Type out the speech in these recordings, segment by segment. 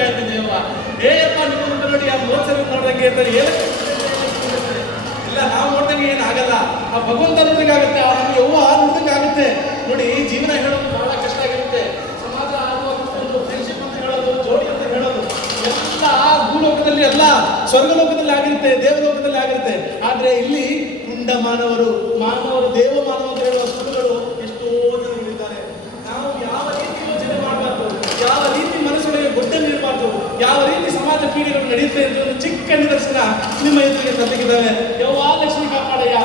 ಕಾಯ್ತಿದ್ದೇವ. ಏಯಪ್ಪ ನಿಮ್ಮ ನೋಡಿ ಆ ಮೋಸರು ನೋಡ್ದಂಗೆ ಇರ್ತಾರೆ. ಇಲ್ಲ ನಾವು ನೋಡ್ದಂಗೆ ಏನಾಗಲ್ಲ, ಆ ಭಗವಂತ ನೋಡ್ದಂಗೆ ಆಗುತ್ತೆ, ಆ ನಮ್ಗೆ ಯವ್ವ ನೋಡ್ದಂಗೆ ಆಗುತ್ತೆ. ನೋಡಿ ಜೀವನ ಹೇಳೋದು ಬಹಳ ಕಷ್ಟ ಆಗಿರುತ್ತೆ. ಸಮಾಜ ಆಗುವ ಒಂದು ಫ್ರೆಂಡ್ಶಿಪ್ ಅಂತ ಹೇಳೋದು, ಜೋಡಿ ಅಂತ ಹೇಳೋದು ಎಲ್ಲ ಭೂಲೋಕದಲ್ಲಿ ಅಲ್ಲ, ಸ್ವರ್ಗಲೋಕದಲ್ಲಿ ಆಗಿರುತ್ತೆ, ದೇವಲೋಕದಲ್ಲಿ ಆಗಿರುತ್ತೆ. ಆದ್ರೆ ಇಲ್ಲಿ ಪುಂಡ ಮಾನವರು ದೇವ ಮಾನವರು ಹೇಳುವ ಸುಳ್ಳುಗಳು ಎಷ್ಟೋ ಜನಗಳಿದ್ದಾರೆ. ನಾವು ಯಾವ ರೀತಿ ಯೋಚನೆ ಮಾಡಬಾರ್ದು, ಯಾವ ರೀತಿ ಮನಸ್ಸೊಳಗೆ ಗೊಡ್ಡಲ್ಲಿರಬಾರ್ದು, ಯಾವ ರೀತಿ ಸಮಾಜ ಪೀಳಿಗೆಗಳು ನಡೆಯುತ್ತೆ ಅಂತ ಒಂದು ಚಿಕ್ಕ ನಿದರ್ಶನ ನಿಮ್ಮ ಎದುರಿಗೆ ಸತ್ತಿಗಿದ್ದಾವೆ. ಯವ್ವ ಲಕ್ಷ್ಮಿ ಕಾಪಾಡಯ್ಯ,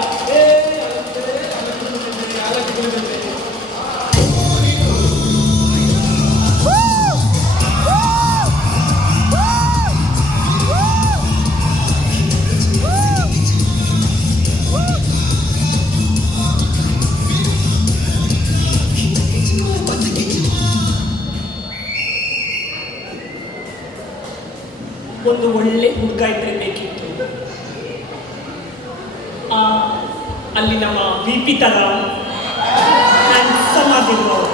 ಒಂದು ಒಳ್ಳೆ ಹುಡುಗ ಇದ್ರೆ ಬೇಕಿತ್ತು. ಅಲ್ಲಿ ನಮ್ಮ ವಿಪಿ ತರ ಹ್ಯಾಂಡ್ಸಮ್ ಆಗಿರುವವರು,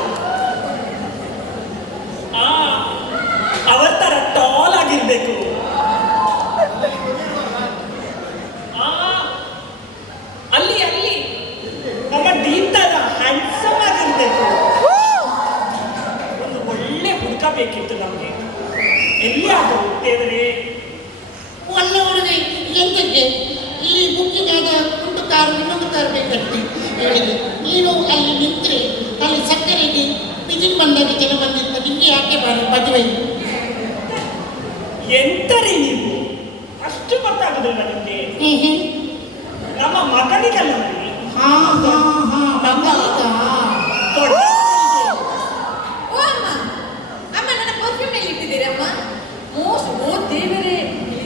ಅವರ ತರ ಟಾಲ್ ಆಗಿರ್ಬೇಕು. ಅಲ್ಲಿ ಅಲ್ಲಿ ನಮ್ಮ ಡೀನ್ ತರ ಹ್ಯಾಂಡ್ಸಮ್ ಆಗಿರ್ಬೇಕು. ಒಂದು ಒಳ್ಳೆ ಹುಡುಗ ಬೇಕಿತ್ತು ನಮಗೆ. ಎಲ್ಲಿ ಅದು ದೇವರೇ? ಒಳ್ಳೆ ಹುಡುಗ ಎಂತಕ್ಕೆ ಇಲ್ಲಿ ಬುಕ್ಕಿಂಗ್ ಆದ ಒಂದು ಕಾರು ಇನ್ನೊಂದು ಕಾರು ಬೇಕಂತೆ ಹೇಳಿದೆ. ನೀನು ಅಲ್ಲಿ ನಿಂತರೆ ಅಲ್ಲಿ ಸಕ್ಕರೆಗೆ ಪಿಜಿನ್ ಬಂದಾಗ ಜನ ಬಂದಿರ್ತಾರೆ, ನಿಮಗೆ ಯಾಕೆ ಮದುವೆ? ಎಂತರಿ ನೀವು ಅಷ್ಟು ಗೊತ್ತಾಗುದಿಲ್ಲ ನಿಮಗೆ? ನಮ್ಮ ಮಗನಿಗಲ್ಲ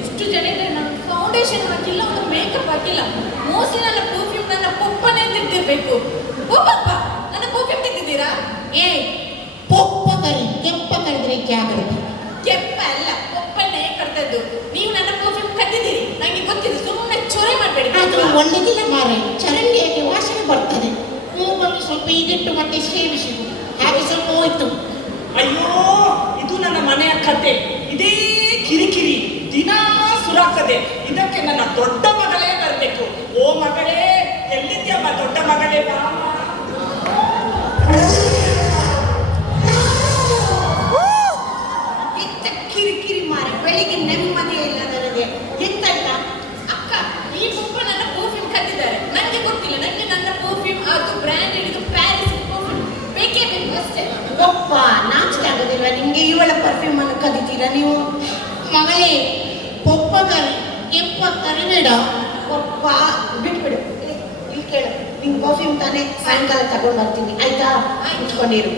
ಎಷ್ಟು ಜನ ಇದ್ದಾರೆ, ನಮ್ಮ ಫೌಂಡೇಶನ್ ಹಾಕಿಲ್ಲ, ಒಂದು ಮೇಕಪ್ ಹಾಕಿಲ್ಲ, ಮೋಸ್ಟ್ಲಿ ನನ್ನ ಪರ್ಫ್ಯೂಮ್ ನನ್ನ ಪಪ್ಪನೇ ತೆಗ್ದಿರ್ಬೇಕು. ಪಪ್ಪ ನನ್ನ ಪರ್ಫ್ಯೂಮ್ ತೆಗ್ದಿದ್ದೀರಾ? ಪೊಪ್ಪ ಕರಿ, ಕೆಂಪ ಕರೆದ್ರೆ ಕ್ಯಾಬರುತ್ತೆ. ಕೆಂಪ ಅಲ್ಲ, ಪಪ್ಪನೇ ಕರ್ತದ್ದು. ನೀವು ನನ್ನ ಪರ್ಫ್ಯೂಮ್ ಕದ್ದಿದ್ದೀರಿ, ನನಗೆ ಗೊತ್ತಿದೆ. ಸುಮ್ಮನೆ ಚೊರೆ ಮಾಡಬೇಡಿ. ಅದು ಒಳ್ಳೆದಿಲ್ಲ ಮಾರೆ, ಚರಂಡಿಯಾಗಿ ವಾಸನೆ ಬರ್ತದೆ. ಮೂಗಲ್ಲಿ ಸ್ವಲ್ಪ ಈಗಿಟ್ಟು ಮತ್ತೆ ಸೇವಿಸಿ ಹಾಗೆ ಸ್ವಲ್ಪ ಹೋಯ್ತು. ಅಯ್ಯೋ, ಇದು ನನ್ನ ಮನೆಯ ಕತೆ. ಇದೇ ಕಿರಿಕಿರಿ ದಿನಾ ಸುರಾಗ್ತದೆ. ಇದಕ್ಕೆ ನನ್ನ ದೊಡ್ಡ ಮಗಳೇ ಬರಬೇಕು. ಓ ಮಗಳೇ, ಎಲ್ಲಿದ್ಯಮ್ಮ ದೊಡ್ಡ ಮಗಳೇ? ಬಾಮ ಎಂತ ಕಿರಿಕಿರಿ ಮಾರೆ, ಬೆಳಿಗ್ಗೆ ನೆಮ್ಮದಿ ಇಲ್ಲ ನನಗೆ. ಎಂತ ಇಲ್ಲ ಅಕ್ಕ, ಈ ಪಪ್ಪ ನನ್ನ ಪರ್ಫ್ಯೂಮ್ ಕದ್ದಿದ್ದಾರೆ. ನನಗೆ ಗೊತ್ತಿಲ್ಲ, ನನಗೆ ನನ್ನ ಪರ್ಫ್ಯೂಮ್ ಅದು ಬ್ರ್ಯಾಂಡ್ ಹಿಡಿದು ಪ್ಯಾರಿಸ್ ಪರ್ಫ್ಯೂಮ್ ಬೇಕೇ ಬೇಕು ಅಷ್ಟೇ. ಒಪ್ಪ ನಾಚಿಕೆ ಆಗೋದಿಲ್ಲ ನಿಮ್ಗೆ? ಇವಳ ಪರ್ಫ್ಯೂಮ್ ಅನ್ನು ಕದಿತೀರಾ ನೀವು? ಮಗಳೇ, ಪೊಪ್ಪ ಕರಿ ಕೆಂಪ ಕರಿಬೇಡ. ಪಪ್ಪ ಬಿಟ್ಬಿಡು. ಇಲ್ಲಿ ಕೇಳು, ನಿಂಗೆ ಪರ್ಫ್ಯೂಮ್ ತಾನೇ, ಸಾಯಂಕಾಲ ತಗೊಂಡು ಬರ್ತೀನಿ ಆಯ್ತಾ? ಇಟ್ಕೊಂಡಿರು.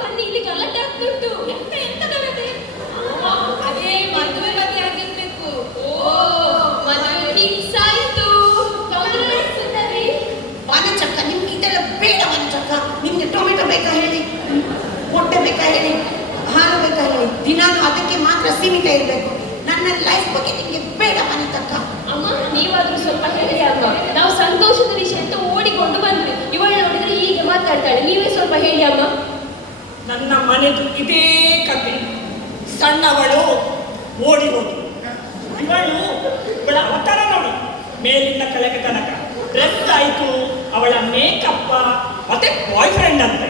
ಬನ್ನಿ, ಇಲ್ಲಿ ಗಲಾಟೆ ಆಗ್ತಿತ್ತು. ಎಂತ ಗಲಾಟೆ? ಅದೇ ಮದುವೆ ಬಗ್ಗೆ ಆಗಿರ್ಬೇಕು. ಮದುವೆ ಫಿಕ್ಸ್ ಆಯ್ತು. ವನಚಕ್ಕ, ನಿಮ್ಗೆ ಇದೆಲ್ಲ ಬೇಡ ವನಚಕ್ಕ. ನಿಮ್ಗೆ ಟೊಮೆಟೊ ಬೇಕಾ ಹೇಳಿ, ಮೊಟ್ಟೆ ಬೇಕಾ ಹೇಳಿ, ಹಾಲು ಬೇಕಾ ಹೇಳಿ, ದಿನಾನು ಅದಕ್ಕೆ ಮಾತ್ರ ಸೀಮಿತ ಇರಬೇಕು. ನನ್ನ ಲೈಫ್ ಬಗ್ಗೆ ನಿಮ್ಗೆ ಬೇಡ ವನಚಕ್ಕ. ಅಮ್ಮ, ನೀವಾದ್ರೂ ಸ್ವಲ್ಪ ಹೇಳಿ ಅಮ್ಮ. ನಾವು ಸಂತೋಷದ ವಿಷಯ ಅಂತ ಓಡಿಕೊಂಡು ಬಂದ್ವಿ. ಇವಳು ನೋಡಿದ್ರೆ ಹೀಗೆ ಮಾತಾಡ್ತಾಳೆ. ನೀವೇ ಸ್ವಲ್ಪ ಹೇಳಿ ಅಮ್ಮ. ನನ್ನ ಮನೆದು ಇದೇ ಕತೆ. ಸಣ್ಣವಳು ಓಡಿ ಹೋಗಿ, ಇವಳ ಅವತಾರ ನೋಡಿ, ಮೇಲಿಂದ ಕೆಳಗೆ ತನಕ ಡ್ರೆಸ್ ಆಯ್ತು, ಅವಳ ಮೇಕಪ್, ಮತ್ತೆ ಬಾಯ್ ಫ್ರೆಂಡ್ ಅಂತೆ.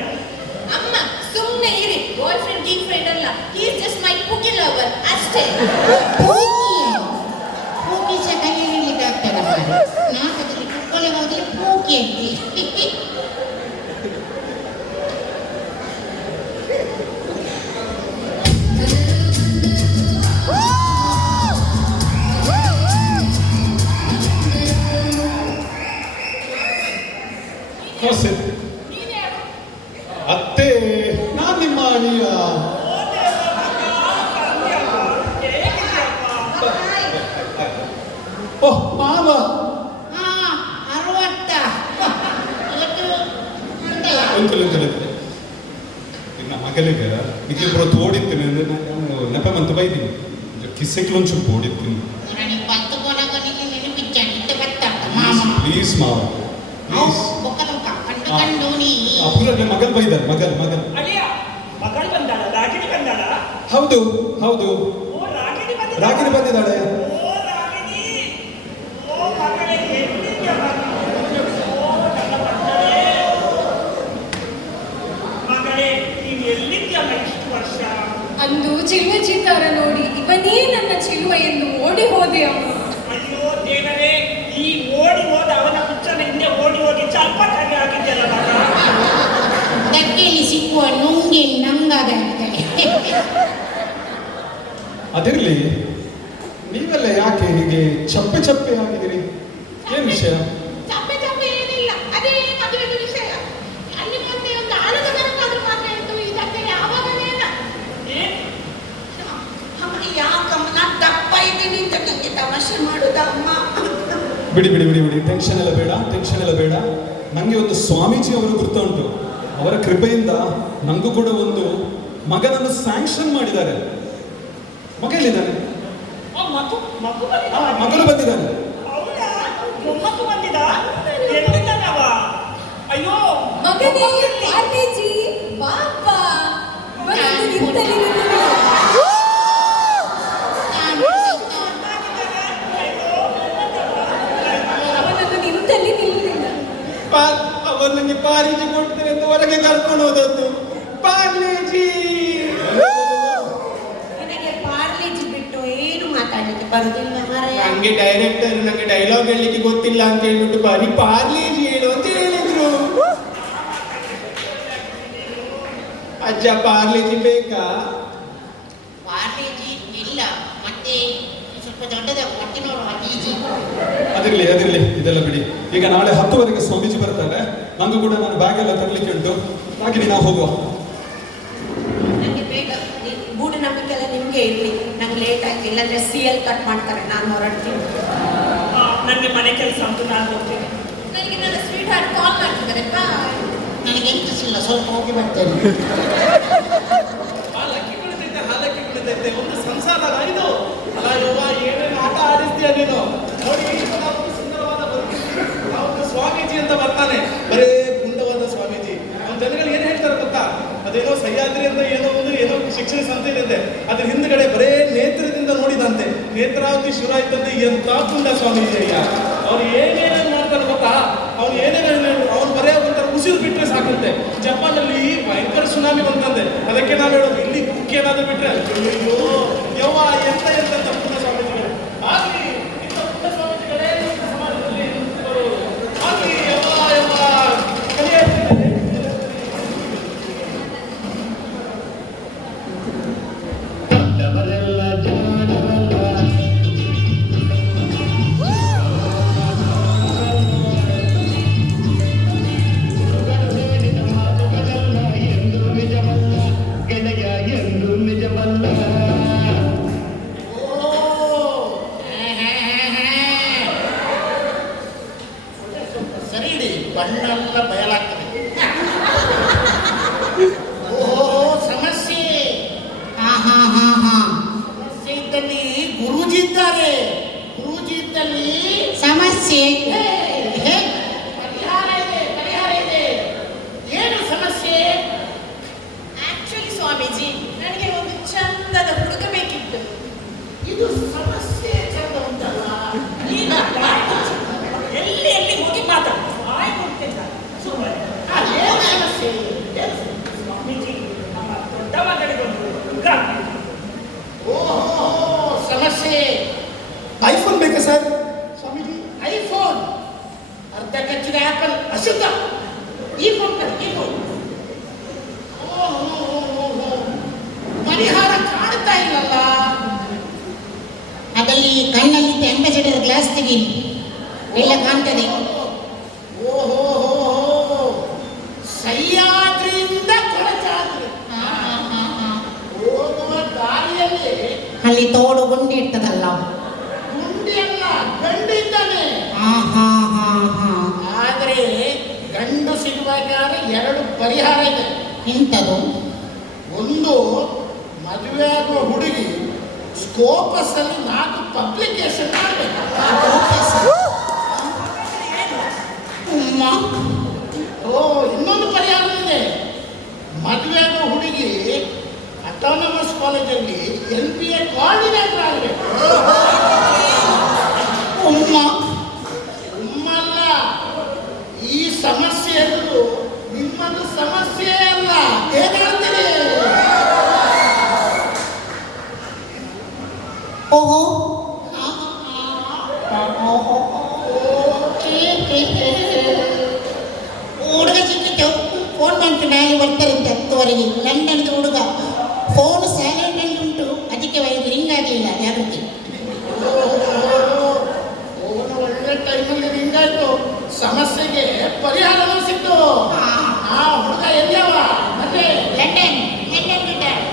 ಅಮ್ಮ ಸುಮ್ಮನೆ ಇರಿ. ಬಾಯ್ ಫ್ರೆಂಡ್ ಗೀ ಫ್ರೆಂಡ್ ಅಲ್ಲ, he is just my pookie lover ಅಷ್ಟೇ. ಪೂಕಿ ಸಹ ಕೈ ಹಿಡಿಲಿಕ್ಕೆ ಆಗ್ತದೆ ಮಾರೆ. ನಾಟಕದಲ್ಲಿ ಕುಕ್ಕಲೆ ಹೋದ್ರೆ ಪೂಕಿ ಅಂತೆ. ಅತ್ತೆ, ನಾನು ನಿಮ್ಮ ಅಳಿಯ. ಓಹ್ ಮಾವ, 60 ಅಂಕಲ್ ನಿನ್ನ ಮಗಲಿಗೆ ನಿಮಗೆ ಪುರ ತೋಡಿದ್ದೇನೆ ಅಂದರೆ ನಾನು ನೆಪ ಮಂತು ಬೈದೀನಿ. కిసెక్లోంచి పోడిత్తింది నీ పత్తు కొనగొనికి నిలిపించాను ఇంత పెద్ద మామ ప్లీಸ್ ಮಾವ ಪ್ಲೀಸ್ ಒಕ್ಕಲಂಕ ಕಂಡು ನೀ ಅಪ್ಪುಲಗೆ ಮಗಲ್ ಬೈದಾರೆ ಮಗಲ್ ಅಳಿಯ ಮಗಳು ಬಂದಾಳ ರಾಗಿಣಿ ಬಂದಾಳ ಹೌದು ಹೌದು ಓ ರಾಗಿಣಿ ಬಂದಿದ್ದಾಳೆ. ರಾಗಿಣಿ ಬಂದಿದ್ದಾಳೆ ಓ ರಾಗಿಣಿ ಓ ಮಗಳೇ ಎಲ್ಲಿದ್ಯಾ ಮಗ? ಓ ನನ್ನ ಮಗಳೇ ನೀನು ಎಲ್ಲಿದ್ಯಮ್ಮ ಇಷ್ಟು ವರ್ಷ? ಅಂದು ಚಿಲುವೆ ಚಿತ್ತಾರ ನೋಡಿ ಇವನೇ ನನ್ನ ಚಿಲುವೆ ಎಂದು ಓಡಿ ಹೋದೆ ಅವನು. ಅಯ್ಯೋ ದೇವರೇ, ಈ ಓಡಿ ಹೋದ ಅವನ ಹುಚ್ಚನ ಹಿಂದೆ ಓಡಿ ಹೋಗಿ ಚಲ್ಪಟಾಗಿ ಆಗಿದ್ದೆಲ್ಲ ಮಗ. ದಕ್ಕೆಯಲ್ಲಿ ಸಿಕ್ಕುವ ನುಂಗೆ ನಂಗಾದ ಅದಿರ್ಲಿ, ನೀವೆಲ್ಲ ಯಾಕೆ ಹೀಗೆ ಚಪ್ಪೆ ಆಗಿದ್ದೀರಿ? ಏನ್ ವಿಷಯ? ಚಪ್ಪೆ ಚಪ್ಪೆ ಏನಿಲ್ಲ, ಅದೇ ಮದುವೆದ ವಿಷಯ. ಅಲ್ಲಿ ಮುಂದೆ ಒಂದು ಆಳುಗ ಬರಕಾದ್ರೂ ಮಾತ್ರ ಇತ್ತು, ಇದಕ್ಕೆ ಯಾವಾಗಲೇನ ಯಾಕಮ್ಮ ನಾ ದಪ್ಪ ಇದ್ದೀನಿ ಅಂತ ನನಗೆ ತಮಾಷೆ ಮಾಡುದ ಅಮ್ಮ. ಬಿಡಿ ಟೆನ್ಷನ್ ಎಲ್ಲ ಬೇಡ. ನಂಗೆ ಒಂದು ಸ್ವಾಮೀಜಿ ಅವರು ಗುರ್ತ ಉಂಟು. ಅವರ ಕೃಪೆಯಿಂದ ನಂಗೂ ಕೂಡ ಒಂದು ಮಗನನ್ನು ಸ್ಯಾಂಕ್ಷನ್ ಮಾಡಿದ್ದಾರೆ. ಮಗ ಎಲ್ಲಿದ್ದಾನೆ? ಮಗನು ಬಂದಿದ್ದಾನೆ. ಹೌದಾ? ಮೊಮ್ಮಗು ಬಂದಿದ? ಎಲ್ಲಿದ್ದಾನವ? ಅಯ್ಯೋ ಮಗನೇ ಪಾರ್ಲೇಜಿ ಪಾಪ ಇವನನ್ನು ನಿಂತಲ್ಲಿ ನಿಲ್ಲಿಲ್ಲ. ಅವನನ್ನು ನಿಂತಲ್ಲಿ ನಿಲ್ಲಿಲ್ಲ. ಅವರು ನನಗೆ ಪಾರ್ಲೇಜಿ ಕೊಡ್ತಾರೆ ಅಂತ ಹೊರಗೆ ಕರ್ಕೊಂಡು ಹೋದದ್ದು. ಪಾರ್ಲೇಜಿ ನನಗೆ ಪಾರ್ಲೇಜಿ ಬಿಟ್ಟು ಏನು ಮಾತಾಡ್ಲಿಕ್ಕೆ ಬರುದಿಲ್ಲ ಮಾರಾಯ. ನಂಗೆ ಡೈರೆಕ್ಟರ್ ನಂಗೆ ಡೈಲಾಗ್ ಹೇಳಲಿಕ್ಕೆ ಗೊತ್ತಿಲ್ಲ ಅಂತ ಹೇಳ್ಬಿಟ್ಟು ಬರೀ ಪಾರ್ಲೇಜಿ ಹೇಳು ಅಂತ ಹೇಳಿದ್ರು. ಅಜ್ಜ ಪಾರ್ಲೇಜಿ ಬೇಕಾ? ಪಾರ್ಲೇಜಿ ಇಲ್ಲ, ಮತ್ತೆ ಸ್ವಲ್ಪ ದೊಡ್ಡದ ಮತ್ತೆ ನೋಡುವ ಈಜಿ. ಅದಿರ್ಲಿ ಇದೆಲ್ಲ ಬಿಡಿ. ಈಗ ನಾಳೆ 10 ಸ್ವಾಮೀಜಿ ಬರ್ತಾರೆ. ನಂಗೂ ಕೂಡ ನಾನು ಬ್ಯಾಗ್ ಎಲ್ಲ ತರಲಿಕ್ಕೆ ಉಂಟು. ಹಾಗೆ ನಾವು ಹೋಗುವ. ನನಗೆ ಬೇಗ ಗೂಡು ನಂಬಿಕೆ ಎಲ್ಲ ನಿಮ್ಗೆ ಇರ್ಲಿ, ನಂಗೆ ಲೇಟ್ ಆಯ್ತು, ಇಲ್ಲಾಂದ್ರೆ CL ಕಟ್ ಮಾಡ್ತಾರೆ, ನಾನು ಹೊರಡ್ತೀನಿ. ನನಗೆ ಮನೆ ಕೆಲಸ ಅಂತ ನಾನು ಹೋಗ್ತೀನಿ. ನನಗೆ ನನ್ನ ಸ್ವೀಟ್ ಹಾರ್ಟ್ ಕಾಲ್ ಮಾಡ್ತಿದ್ದಾರೆ. ಬಾಯ್. ನನಗೆ ಎಂತಿಲ್ಲ, ಸ್ವಲ್ಪ ಹೋಗಿ ಬರ್ತೇನೆ. ಹಾಲಕ್ಕಿ ಕುಳಿತೈತೆ ಒಂದು ಸಂಸಾರ ಇದು. ಅಲ್ಲ ಯವ್ವ, ಏನೇನು ಆಟ ಆಡಿಸ್ತೀಯ ನೀನು. ನೋಡಿ ಇಷ್ಟು ನಾವು ಸುಂದರವಾದ ಬದುಕಿದ್ವಿ. ನಾವು ಸ್ವಾಮೀಜಿ ಅಂತ ಬರ್ತಾನೆ, ಬರೇ ಗುಂಡವಾದ ಸ್ವಾಮೀಜಿ. ನಮ್ಮ ಜನಗಳು ಏನು ಹೇಳ್ತಾರೆ ಗೊತ್ತಾ? ಅದೇನೋ ಸಹ್ಯಾದ್ರಿ ಅಂತ ಏನೋ ಶಿಕ್ಷಣ ಸಂಸ್ಥೆ ಇದೆ, ಅದ್ರ ಹಿಂದ್ಗಡೆ ಬರೇ ನೇತ್ರದಿಂದ ನೋಡಿದಂತೆ ನೇತ್ರಾವತಿ ಶುರು ಆಯ್ತಂತೆ. ಎಂತ ಗುಂಡ ಸ್ವಾಮೀಜಿ ಅಯ್ಯ. ಅವ್ರು ಏನೇನೇನು ಮಾಡ್ತಾರೆ ಗೊತ್ತಾ? ಅವ್ನು ಬರೇ ಒಂಥರ ಉಸಿರು ಬಿಟ್ರೆ ಸಾಕಂತೆ. ಜಪಾನಲ್ಲಿ ಭಯಂಕರ ಸುನಾಮಿ ಬಂತಂತೆ. ಅದಕ್ಕೆ ನಾವು ಹೇಳೋದು, ಇಲ್ಲಿ ಏನಾದ್ರು ಬಿಟ್ರೆ ಅಯ್ಯೋ ಯವ್ವ ಎಂತ ಗುಂಡ ಸ್ವಾಮೀಜಿಗಳು. ಆಗ್ಲಿ ಇಂಥ ಗುಂಡ ಸ್ವಾಮೀಜಿಗಳೇ ಸಮಾಜದಲ್ಲಿ ಬರೋರು. ಆಗ್ಲಿ ಯವ್ವ ಸರಿ ಇಡಿ, ಬಣ್ಣೆಲ್ಲ ಬಯಲಾಗ್ತದೆ. ಓಹೋ, ಸಮಸ್ಯೆ. ಸಮಸ್ಯೆ ಇದ್ದಲ್ಲಿ ಗುರೂಜಿ ಇದ್ದಾರೆ. ಗುರೂಜಿ ಇದ್ದಲ್ಲಿ ಸಮಸ್ಯೆ ಪರಿಹಾರ ಇದೆ. ಏನು ಸಮಸ್ಯೆ? ಆಕ್ಚುಲಿ ಸ್ವಾಮೀಜಿ, ನನಗೆ ಒಂದು ಚಂದದ ಹುಡುಗ ಬೇಕಿತ್ತು. ಇದು ಸಮಸ್ಯೆ ಚಂದ ಉಂಟಲ್ಲ. ನೀನು ಎಲ್ಲಿ ಹೋಗಿ ಮಾತಾಡು. ಆಯ್ ಕೊಡ್ತಿದ್ದ ಸುಮ್ಮನೆ. ಏನು ಸಮಸ್ಯೆ? ಸ್ವಾಮೀಜಿ, ನಮ್ಮ ದೊಡ್ಡ ಮಗಳಿಗೊಂದು ಹುಡುಗ. ಓಹೋ, ಸಮಸ್ಯೆ. ಐಫೋನ್ ಬೇಕಾ ಸರ್ ಸ್ವಾಮೀಜಿ? ಐಫೋನ್ ಅರ್ಧ ಕಚ್ಚಿದ ಆಪಲ್ ಅಶುದ್ಧ. ಈ ಫೋನ್ ಪರಿಹಾರ ಕಾಣ್ತಾ ಇಲ್ಲಲ್ಲ. ಅದಲ್ಲಿ ಕಣ್ಣಲ್ಲಿ ಟೆಂಪರೇಚರ್ ಗ್ಲಾಸ್ ತೆಗಿ, ಎಲ್ಲ ಕಾಣ್ತದೆ. ಓಹೋ, ಸಹ್ಯಾದ್ರಿಯಿಂದ ಕೊಳಚಾದ್ರಿ ಹೋಗುವ ದಾರಿಯಲ್ಲಿ ಅಲ್ಲಿ ತೋಡು ಗುಂಡಿ ಇರ್ತದಲ್ಲ. ಗುಂಡಿ ಅಲ್ಲ, ಗಂಡು ಇದ್ದಾನೆ. ಆದ್ರೆ ಗಂಡು ಸಿಗುವಾಗ 2 ಪರಿಹಾರ ಇದೆ. ಇಂಥದ್ದು ಒಂದು, ಮದುವೆ ಆಗುವ ಹುಡುಗಿ ಸ್ಕೋಪಸ್ ಅಲ್ಲಿ 4 ಪಬ್ಲಿಕೇಶನ್ ಮಾಡಬೇಕು. ಅಮ್ಮ ಓ, ಇನ್ನೊಂದು ಪರಿಹಾರ ಇದೆ. ಮದುವೆ ಆಗೋ ಹುಡುಗಿ ಅಟಾನಮಸ್ ಕಾಲೇಜಲ್ಲಿ NPA ಕೋಆರ್ಡಿನೇಟರ್ ಆಗಬೇಕು. ಅಮ್ಮ ನಿಮ್ಮಲ್ಲ, ಈ ಸಮಸ್ಯೆ ಎದುರು ನಿಮ್ಮದು ಸಮಸ್ಯೆ ಅಲ್ಲ. ಏನ್ ಹೇಳ್ತೀರಿ? ಓಹೋ ಹುಡುಗ ಸಿಕ್ಕಿತ್ತು. ಫೋನ್ ಬಂತು, ನಾಳೆ ಬರ್ತಾರಂತೆ 10ವರೆಗೆ. ಲಂಡನ್ದು ಹುಡುಗ. ಫೋನ್ ಸೈಲೆಂಟ್ ಅಲ್ಲಿ ಉಂಟು, ಅದಕ್ಕೆ ರಿಂಗ್ ಆಗಲಿಲ್ಲ. ಜಾಗೃತಿ. ಒಳ್ಳೆ ಟೈಮಲ್ಲಿ ಹಿಂಗಾಯ್ತು. ಸಮಸ್ಯೆಗೆ ಪರಿಹಾರನೂ ಸಿಕ್ತು. ಆ ಹುಡುಗ ಎಲ್ಲಿಯವ? ಮತ್ತೆ ಲಂಡನ್ ರಿಟರ್ನ್.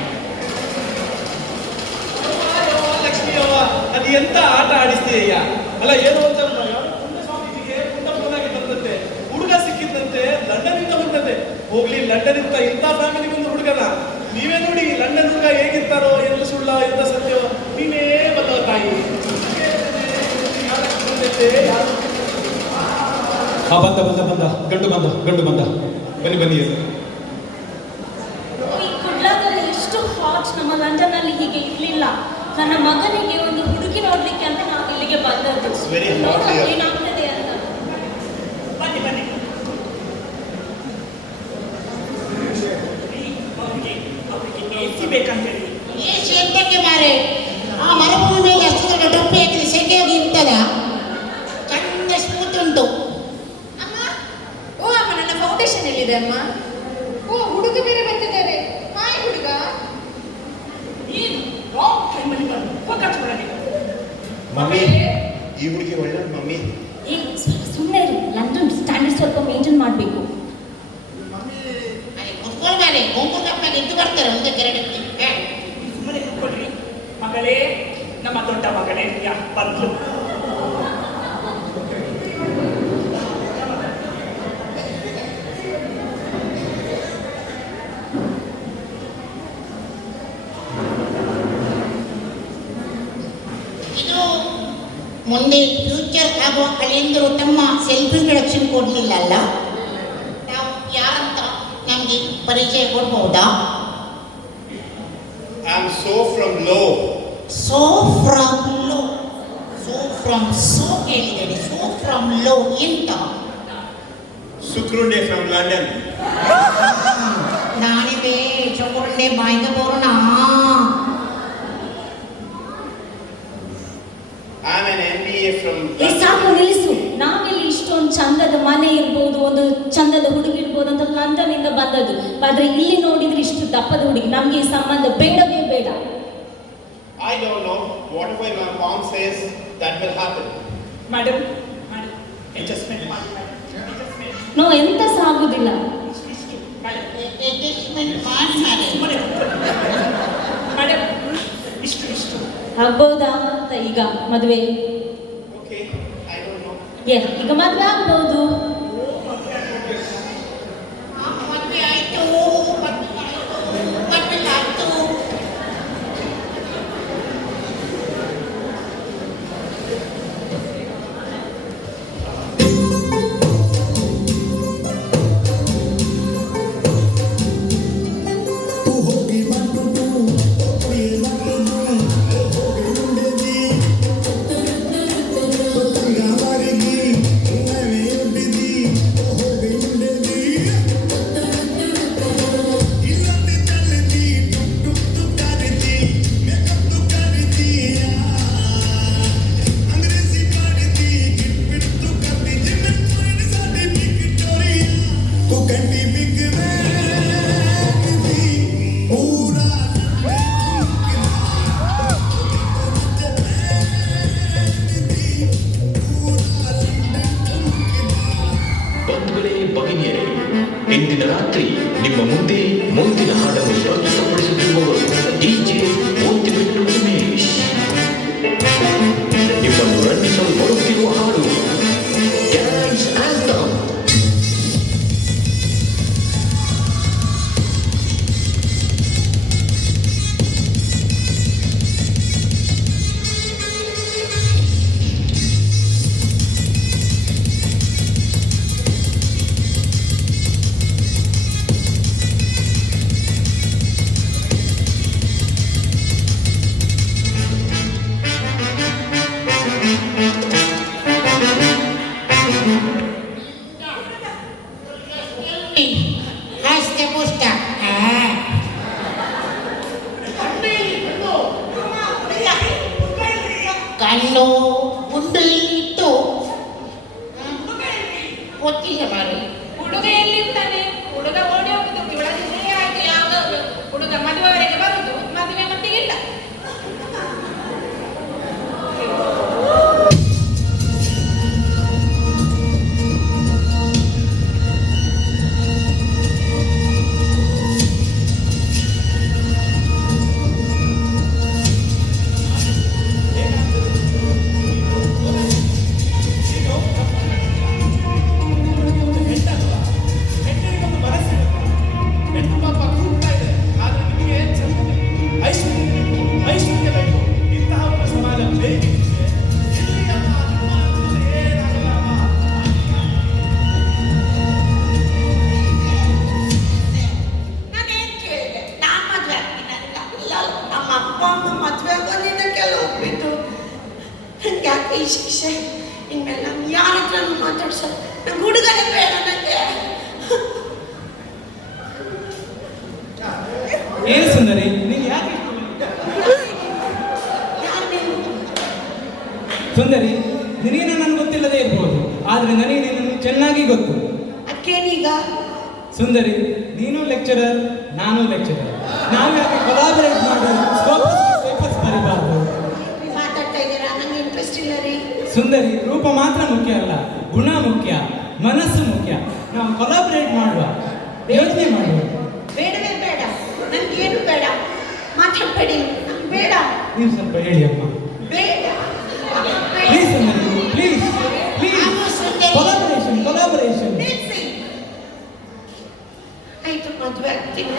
ಲಕ್ಷ್ಮಿ ಅವ್ವ, ಅದು ಎಂತ ಆಟ ಆಡಿಸ್ತೀಯ? ಅಲ್ಲ ಏನು ಅಂತ ಪುಣ್ಯ ಸ್ವಾಮೀಜಿಗೆ ಪುಣ್ಯ ಫೋನ್ ಆಗಿ ಬಂದಂತೆ, ಹುಡುಗ ಸಿಕ್ಕಿದ್ದಂತೆ, ಲಂಡನ್ನಿಂದ ಬಂದಂತೆ. ಹೋಗ್ಲಿ, ಲಂಡನ್ ಇಂದ ಇಂಥ ಫ್ಯಾಮಿಲಿಗೆ ಒಂದು ಹುಡುಗನ. ನೀವೇ ನೋಡಿ ಲಂಡನ್ ಹುಡುಗ ಹೇಗಿರ್ತಾರೋ, ಎಂದು ಸುಳ್ಳ ಎಂತ ಸತ್ಯವೋ ನೀವೇ ಬಲ್ಲವ ತಾಯಿ. ಬಂದ ಗಂಡು ಬಂದ. ಬನ್ನಿ ಈ ಕುಡ್ಲದಲ್ಲಿ ಎಷ್ಟು ಹಾಟ್, ನಮ್ಮ ಲಂಡನ್ನಲ್ಲಿ ಹೀಗೆ ಇರ್ಲಿಲ್ಲ. ನನ್ನ ಮಗನಿಗೆ ಒಂದು ಹುಡುಗಿ ನೋಡ್ಲಿಕ್ಕೆ ಅಂತ ನಾನು ಇಲ್ಲಿಗೆ ಬಂದದ್ದು. ಏನಾಗ್ತದೆ ಅಂತ. ಬನ್ನಿ ಅವ್ರಿಗೆ AC ಬೇಕಂತ ಹೇಳಿ. ಏಸಿ ಎಂತಕ್ಕೆ ಮಾರೆ? ಆ ಮರಭೂಮಿ ಮೇಲೆ ಅಷ್ಟು ದೊಡ್ಡ ಟೊಪ್ಪಿ ಹಾಕಿದ್ರೆ ಸೆಕೆಯಾಗಿ ಇರ್ತದ? ಚಂದ ಸ್ಮೂತ್ ಉಂಟು. ಅಮ್ಮ, ಓ ಅಮ್ಮ, ನನ್ನ ಫೌಂಡೇಶನ್ ಎಲ್ಲಿದೆ ಅಮ್ಮ? ಓ, ಹುಡುಗ ಬೇರೆ ಬಂದಿದ್ದಾರೆ. ಹಾಯ್ ಹುಡುಗ. ನೀನು ರಾಂಗ್ ಟೈಮಲ್ಲಿ ಬಂದು ಫೋಕಸ್ ಮಾಡಬೇಕು. ಮಮ್ಮಿ, ಈ ಹುಡುಗಿ ಒಳ್ಳೆ ಮಮ್ಮಿ. ಸುಮ್ಮನೆ ಲಂಡನ್ ಸ್ಟ್ಯಾಂಡರ್ಡ್ ಸ್ವಲ್ಪ ಮೇಂಟೈನ್ ಮಾಡಬೇಕು. ಅಲ್ಲಿ ಕುತ್ಕೊಂಡು ಮಾರೆ, ಗುಂಪು ಕಪ್ಪಾಗಿ ಎದ್ದು ಬರ್ತಾರೆ ಒಂದು ಕೆರಡಕ್ಕೆ. ಸುಮ್ಮನೆ ಕೂತ್ಕೊಳ್ರಿ. ಮಗಳೇ, ನಮ್ಮ ದೊಡ್ಡ ಮಗಳೇ ಬಂದ್ರು. ಇದು ಮುಂದೆ ಫ್ಯೂಚರ್ ಆಗುವ ಕಳೆಯಂದರು ತಮ್ಮ ಸೆಲ್ಫ್ ಇಂಟ್ರೊಡಕ್ಷನ್ ಕೊಡಲಿಲ್ಲ ಅಲ್ಲ? ನಾವು ಯಾರಂತ ನಮಗೆ ಪರಿಚಯ ಕೊಡ್ಬಹುದಾ? I am so from low. So from low. So from so ಕೇಳಿದ್ದೇನೆ. ಸೋ ಫ್ರಮ್ ಲೋ ಎಂತ? ಸುಕ್ರುಂಡೆ ಫ್ರಮ್ ಲಂಡನ್. ನಾನಿದೆ ಚೊಕೊಳ್ಳೆ ಬಾಯ್ಗೆ ಬರೋಣ. I am an MBA from ಈ ಸಾಕು, ನಿಲ್ಲಿಸು. ನಾವಿಲ್ಲಿ ಇಷ್ಟೊಂದು ಚಂದದ ಮನೆ ಇರ್ಬೋದು, ಒಂದು ಚಂದದ ಹುಡುಗಿ ಇರ್ಬೋದು ಅಂತ ಲಂಡನ್ ಇಂದ ಬಂದದ್ದು. ಆದ್ರೆ ಇಲ್ಲಿ ನೋಡಿದ್ರೆ ಇಷ್ಟು ದಪ್ಪದ ಹುಡುಗಿ. ನಮ್ಗೆ ಈ ಸಂಬಂಧ ಬೇಡವೇ ಬೇಡ. I don't know. Whatever my mom says, that will happen. Madam, adjustment ಮಾಡಿ ಮೇಡಮ್. ನೋ, ಎಂತ ಸಾಗುದಿಲ್ಲ. ಇಷ್ಟು ಮೇಡಮ್, ಅಡ್ಜಸ್ಟ್ಮೆಂಟ್ ಮಾಡಿ ಮಾರೆ. ಸುಮ್ಮನೆ ಮೇಡಮ್, ಇಷ್ಟು ಆಗ್ಬೋದಾ ಅಂತ ಈಗ ಮದುವೆ? Okay, I don't know. ಈಗ ಮದುವೆ ಆಗ್ಬೋದು. ಮದುವೆ ಆಯ್ತು, ಮದುವೆ ಆಯ್ತು. ಇಂದಿನ ರಾತ್ರಿ ನಿಮ್ಮ ಮುಂದೆ ಮುಂದಿನ ಹಾಡನ್ನು ಪ್ರಸ್ತುತಪಡಿಸುತ್ತಿರುವವರು DJ ಮೋತಿಬಿಟ್ಟು ಉಮೇಶ್. ನಿಮ್ಮನ್ನು ರಂಜಿಸಲು ಬರುತ್ತಿರುವ ಹಾಡು ಡ್ಯಾನ್ಸ್ ಆಂಥಮ್. ಗೊತ್ತಿಲ್ಲ ಮಾರಿ. ಹುಡುಗ ಎಲ್ಲಿರ್ತಾನೆ? ಹುಡುಗ ಓಡಿ ಹೋಗುದು ಇವಳದೇ ಆಯ್ತು. ಯಾವ್ದಾದ್ರು ಹುಡುಗ ಮದುವೆವರೆಗೆ ಬರುದು, ಮದುವೆ ಮತ್ತೆ ಇಲ್ಲ. ಹೆಣ್ಣರಿಗೊಂದು ಮನಸ್ಸಿರುತ್ತೆ, ಹೆಣ್ಣು ಪಾಪ ಕೂಗ್ತಾ ಇದೆ, ಆದ್ರೆ ನಿಮಗೆ ಐಶ್ವರ್ಯ ಬೇಕು, ಐಶ್ವರ್ಯ ಬೇಕು. ಇಂತಹ ಒಂದು ಸಮಾಜ ಬೇಕಿದೆ. ನಾನೇನ್ ಕೇಳಿದೆ? ನಾನ್ ಮದ್ವೆ ಆಗ್ತೀನಿ ಅಂತ. ಇಲ್ಲ, ನಮ್ಮ ಅಪ್ಪ ಅಮ್ಮ ಮದ್ವೆ ಆಗೋದಿದ್ದಕ್ಕೆಲ್ಲ ಒಪ್ಪಿದ್ದು. ನಂಗೆ ಯಾಕೆ ಈ ಶಿಕ್ಷೆ? ಇನ್ಮೇಲೆ ನಾನು ಯಾರ ಹತ್ರನೂ ಮಾತಾಡ್ಸಲ್ಲ. ನಂಗೆ ಹುಡುಗನೇ ಬೇಡ ನಂಗೆ. ಏನು ಸುಂದರಿ, ನೀನು ಯಾಕೆ ಯಾರು ನೀವು? ಸುಂದರಿ, ನಿನಗೆ ನನ್ನನ್ನು ಗೊತ್ತಿಲ್ಲದೆ ಇರ್ಬೋದು, ಆದರೆ ನನಗೆ ನಿನ್ನನ್ನು ಚೆನ್ನಾಗಿ ಗೊತ್ತು. ಅಕ್ಕೇನೀಗ? ಸುಂದರಿ, ನೀನು ಲೆಕ್ಚರರ್, ನಾನು ಲೆಕ್ಚರರ್. ನಾವು ಯಾಕೆ ಕೊಲಾಬರೇಟ್ ಮಾಡಿ ಪೇಪರ್ಸ್ ಬರೀಬಾರ್ದು? ಮಾತಾಡ್ತಾ ಇದ್ದೀರಾ? ನಂಗೆ ಇಂಟ್ರೆಸ್ಟ್ ಇಲ್ಲ ರೀ. ಸುಂದರಿ, ರೂಪ ಮಾತ್ರ ಮುಖ್ಯ ಅಲ್ಲ, ಗುಣ ಮುಖ್ಯ, ಮನಸ್ಸು ಮುಖ್ಯ. ನಾವು ಕೊಲಾಬರೇಟ್ ಮಾಡುವ, ಯೋಚನೆ ಮಾಡುವ. ಬೇಡವೇ ಬೇಡ, ನನ್ಗೇನು ಬೇಡ. ಮಾತಾಡ್ಬೇಡಿ, ನಂಗೆ ಬೇಡ. ನೀವು ಸ್ವಲ್ಪ ಹೇಳಿ ಅಮ್ಮ. ಬೇಡ ಪ್ಲೀಸ್ ಸುಂದರಿ, ಪ್ಲೀಸ್ ಪ್ಲೀಸ್. ನಾನು ಸುಂದರಿ. ಕೊಲಾಬರೇಷನ್. ನಿಲ್ಸಿ. ಆಯ್ತು, ಮದುವೆ ಆಗ್ತೀನಿ.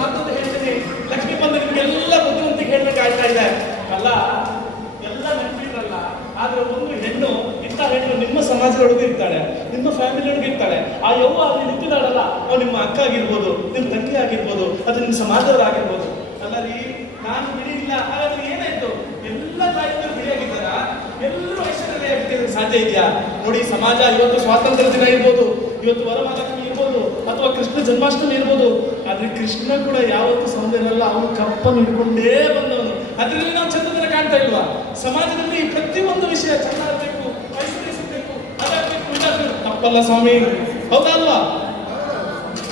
ಮಾತನ್ನು ಹೇಳ್ತೀನಿ. ಲಕ್ಷ್ಮೀ ಬಂದು ನಿಮ್ಗೆಲ್ಲ ಬುದ್ಧಿವಂತಿಗೆ ಹೇಳ್ಬೇಕಾಗ್ತಾ ಇದೆ ಅಲ್ಲ, ಎಲ್ಲ ನೆನಪಿರಲ್ಲ. ಆದ್ರೆ ಒಂದು ಹೆಣ್ಣು, ಇಂಥ ಹೆಣ್ಣು ನಿಮ್ಮ ಸಮಾಜದೊಳಗೂ ಇರ್ತಾಳೆ, ನಿಮ್ಮ ಫ್ಯಾಮಿಲಿಯೊಳಗೂ ಇರ್ತಾಳೆ. ಆ ಯವ್ವ ಅಲ್ಲಿ ನಿಂತಿದ್ದಾಳಲ್ಲ, ಅವ್ರು ನಿಮ್ಮ ಅಕ್ಕ ಆಗಿರ್ಬೋದು, ನಿಮ್ಮ ತಂಗಿ ಆಗಿರ್ಬೋದು, ಅದು ನಿಮ್ಮ ಸಮಾಜದವ್ರು ಆಗಿರ್ಬೋದು. ಅಲ್ಲ ರೀ, ನಾನು ಬಿಡಿ ಇಲ್ಲ. ಹಾಗಾದ್ರೆ ಏನಾಯ್ತು? ಎಲ್ಲ ತಾಯಿಗಳು ಬಿಡಿಯಾಗಿದ್ದಾರ, ಎಲ್ಲರೂ ಐಶ್ವರ್ಯ ಆಗಿರ್ತಿದ್ರೆ ಸಾಧ್ಯ ಇದೆಯಾ? ನೋಡಿ, ಸಮಾಜ ಇವತ್ತು ಸ್ವಾತಂತ್ರ್ಯ ದಿನ ಇರ್ಬೋದು, ಇವತ್ತು ವರಮಹಾಲಕ್ಷ್ಮಿ ಇರ್ಬೋದು, ಅಥವಾ ಕೃಷ್ಣ ಜನ್ಮಾಷ್ಟಮಿ ಇರ್ಬೋದು, ಆದ್ರೆ ಕೃಷ್ಣ ಕೂಡ ಯಾವತ್ತೂ ಸೌಂದರ್ಯ, ಅವನು ಕಪ್ಪನ್ನು ಹಿಡ್ಕೊಂಡೇ ಬಂದವನು. ಅದರಲ್ಲಿ ನಾವು ಚಂದನ ಕಾಣ್ತಾ ಇಲ್ವಾ? ಸಮಾಜದಲ್ಲಿ ಪ್ರತಿಯೊಂದು ವಿಷಯ ಚಂದ ಆಗಬೇಕು, ಐಶ್ವರ್ಯ ಸಿಗಬೇಕು, ಅದಾಗಬೇಕು, ಇದಾಗಬೇಕು. ತಪ್ಪಲ್ಲ ಸ್ವಾಮಿ, ಹೌದಾ ಅಲ್ವಾ?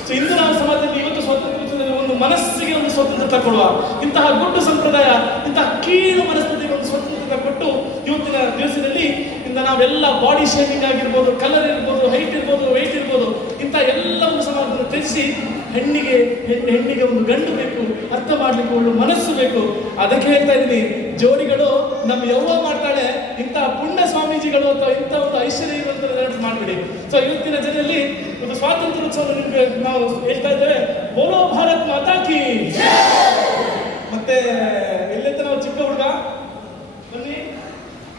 ಸೊ ಇಂದು ನಾವು ಸಮಾಜದಲ್ಲಿ ಇವತ್ತು ಸ್ವಾತಂತ್ರ್ಯ ಒಂದು ಮನಸ್ಸಿಗೆ ಒಂದು ಸ್ವಾತಂತ್ರ್ಯ ಕೊಡುವ, ಇಂತಹ ಗುಡ್ಡು ಸಂಪ್ರದಾಯ, ಇಂತಹ ಕೀಳು ಮನಸ್ಥಿತಿಗೆ ಒಂದು ಸ್ವಾತಂತ್ರ್ಯ ಕೊಟ್ಟು ಇವತ್ತಿನ ದಿವಸದಲ್ಲಿ ಇಂದ ನಾವೆಲ್ಲ ಬಾಡಿ ಶೇವಿಂಗ್ ಆಗಿರ್ಬೋದು, ಕಲರ್ ಇರ್ಬೋದು, ಹೈಟ್ ಇರ್ಬೋದು, ವೆಯ್ಟ್ ಇರ್ಬೋದು, ಇಂಥ ಎಲ್ಲ ಒಂದು ಸಮಾಜವನ್ನು ತ್ಯಜಿಸಿ ಹೆಣ್ಣಿಗೆ ಒಂದು ಗಂಡು ಬೇಕು, ಅರ್ಥ ಮಾಡ್ಲಿಕ್ಕೆ ಒಂದು ಮನಸ್ಸು ಬೇಕು. ಅದಕ್ಕೆ ಹೇಳ್ತಾ ಇದ್ದೀನಿ, ಜೋಡಿಗಳು ನಮ್ಮ ಯವ್ವ ಮಾಡ್ತಾಳೆ, ಇಂಥ ಪುಣ್ಯ ಸ್ವಾಮೀಜಿಗಳು ಅಥವಾ ಇಂಥ ಒಂದು ಐಶ್ವರ್ಯ ಇರುವಂತ ಮಾಡ್ಬಿಡಿ. ಸೊ ಇವತ್ತಿನ ಜನರಲ್ಲಿ ಒಂದು ಸ್ವಾತಂತ್ರ್ಯ ಉತ್ಸವ ನಿಮಗೆ ನಾವು ಹೇಳ್ತಾ ಇದ್ದೇವೆ, ಬೋಲೋ ಭಾರತ್ ಮಾತಾ ಕಿ. ಮತ್ತೆ ಎಲ್ಲೆತ್ತ ನಾವು ಚಿಕ್ಕ ಹುಡುಗ ಬನ್ನಿ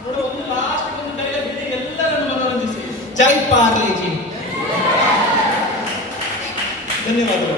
ನೋಡು, ಒಂದು ಲಾಸ್ಟ್ ಒಂದು ಡೈಲಾಗ್ ಹೇಳಿ ಎಲ್ಲರನ್ನು ಮನೋರಂಜಿಸಿ. ಜೈ ಪಾರ್ಲೇಜಿ. ಧನ್ಯವಾದಗಳು.